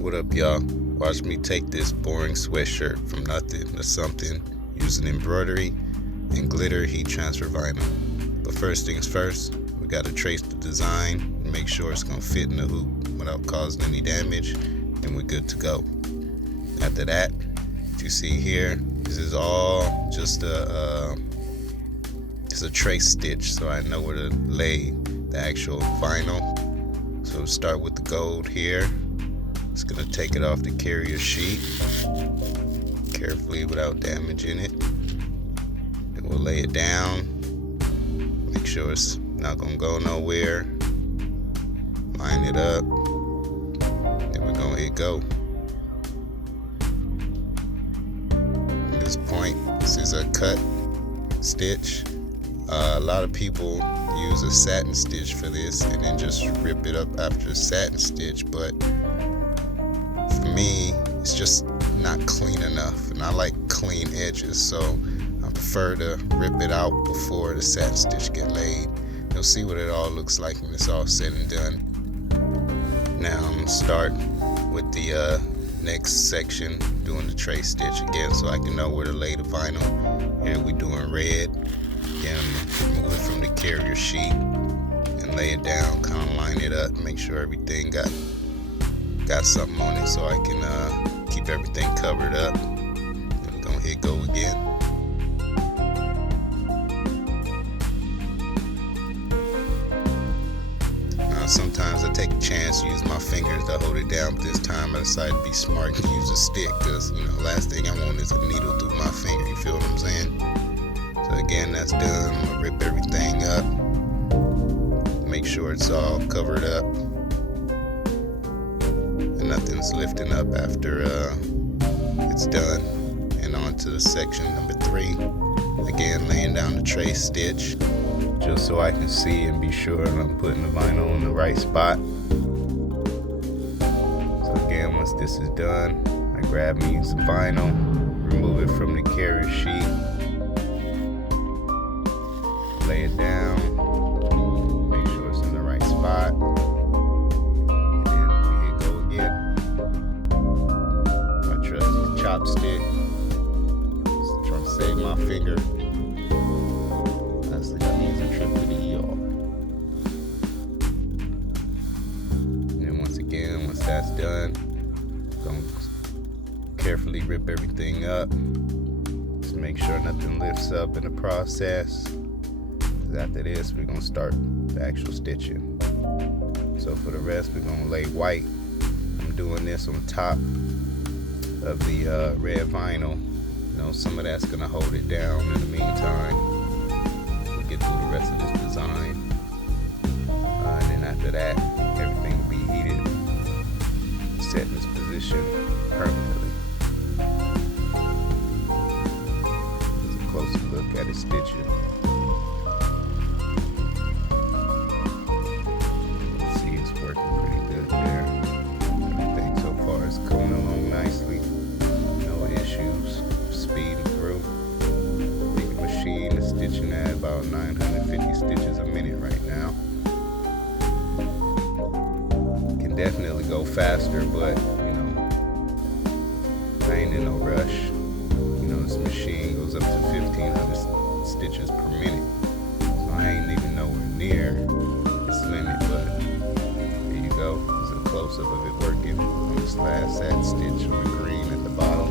What up, y'all? Watch me take this boring sweatshirt from nothing to something using embroidery and glitter heat transfer vinyl. But first things first, we gotta trace the design and make sure it's gonna fit in the hoop without causing any damage, and we're good to go. After that, what you see here, this is all just a trace stitch, so I know where to lay the actual vinyl. So start with the gold here. It's gonna take it off the carrier sheet carefully without damaging it. Then we'll lay it down. Make sure it's not gonna go nowhere. Line it up. Then we're gonna hit go. At this point, this is a cut stitch. A lot of people use a satin stitch for this and then just rip it up after the satin stitch, but for me, it's just not clean enough, and I like clean edges, so I prefer to rip it out before the satin stitch get laid. You'll see what it all looks like when it's all said and done. Now I'm gonna start with the next section, doing the trace stitch again so I can know where to lay the vinyl. Here we're doing red. Again, remove it from the carrier sheet and lay it down, kind of line it up, make sure everything got something on it so I can keep everything covered up. Then we're gonna hit go again. Now sometimes I take a chance to use my fingers to hold it down, but this time I decided to be smart and use a stick, because last thing I want is a needle through my finger, you feel what I'm saying? So again, that's done. I'm gonna rip everything up, make sure it's all covered up and nothing's lifting up after it's done. And on to the section number 3. Again, laying down the trace stitch just so I can see and be sure that I'm putting the vinyl in the right spot. So again, once this is done, I grab me some vinyl, remove it from the carrier sheet, lay it down, make sure it's in the right spot, and then we hit go again. My trusty chopstick, just trying to save my finger. Honestly, that means a trip to the ER. And then once that's done, gonna carefully rip everything up. Just make sure nothing lifts up in the process. After this, we're gonna start the actual stitching. So for the rest, we're gonna lay white. I'm doing this on top of the red vinyl. Some of that's gonna hold it down in the meantime. We'll get through the rest of this design. And then after that, everything will be heated, set in its position permanently. Here's a closer look at it stitching. Coming along nicely, no issues, speeding through. The machine is stitching at about 950 stitches a minute right now. Can definitely go faster, but I ain't in no rush. This machine goes up to 1500 stitches per minute, so I ain't even nowhere near its limit, but there you go. There's a close-up of it working. This last satin stitch on the green at the bottom.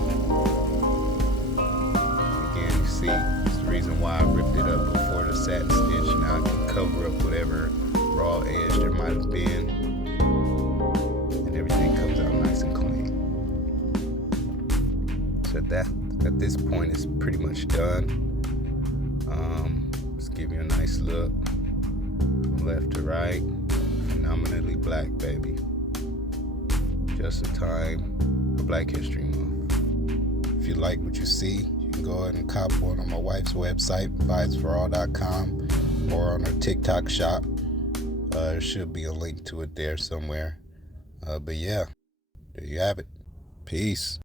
Again, you see, it's the reason why I ripped it up before the satin stitch. Now I can cover up whatever raw edge there might have been, and everything comes out nice and clean. So at this point, it's pretty much done. Let's give you a nice look from left to right. Phenomenally black, baby. Just in time for Black History Month. If you like what you see, you can go ahead and cop one on my wife's website, vibesforall.com, or on her TikTok shop. There should be a link to it there somewhere. But yeah, there you have it. Peace.